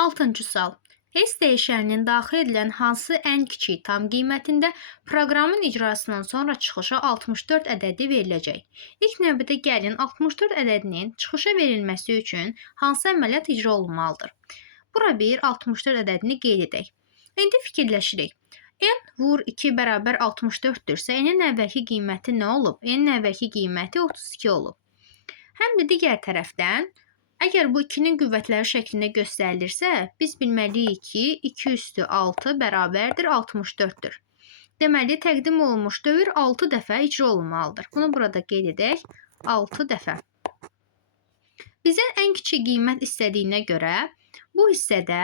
6-cı sual. S dəyişəninin daxil edilən hansı ən kiçik tam qiymətində proqramın icrasından sonra çıxışa 64 ədədi veriləcək? İlk növbədə gəlin 64 ədədinin çıxışa verilməsi üçün hansı əməliyyat icra olunmalıdır? Bura bir 64 ədədini qeyd edək. İndi fikirləşirik. N vur 2 bərabər 64-dürsə, n-in əvvəlki qiyməti nə olub? N-in əvvəlki qiyməti 32 olub. Həm də digər tərəfdən, əgər bu 2-nin qüvvətləri şəklində göstərilirsə, biz bilməliyik ki, 2 üstü 6 bərabərdir 64-dür. Deməli, təqdim olunmuş dövr 6 dəfə icra olunmalıdır. Bunu burada qeyd edək, 6 dəfə. Bizdən ən kiçik qiymət istədiyinə görə, bu hissədə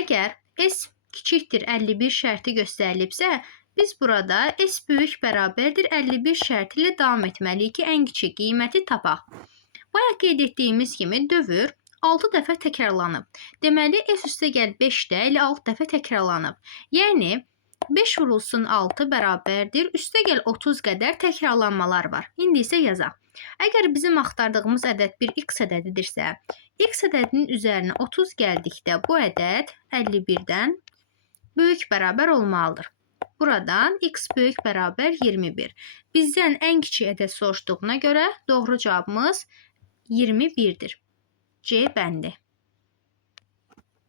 əgər S kiçikdir 51 şərti göstərilibsə, biz burada S böyük bərabərdir 51 şərti ilə davam etməliyik ki, ən kiçik qiyməti tapaq. Bayaq qeyd etdiyimiz kimi dövr 6 dəfə təkrarlanıb. Deməli, S üstə gəl 5 də ilə 6 dəfə təkrarlanıb. Yəni, 5 vurulsun 6 bərabərdir, üstə gəl 30 qədər təkrarlanmalar var. İndi isə yazaq. Əgər bizim axtardığımız ədəd bir x ədədidirsə, x ədədinin üzərinə 30 gəldikdə bu ədəd 51-dən böyük bərabər olmalıdır. Buradan x böyük bərabər 21. Bizdən ən kiçik ədəd soruşduğuna görə doğru cavabımız 21-dir. C bəndi.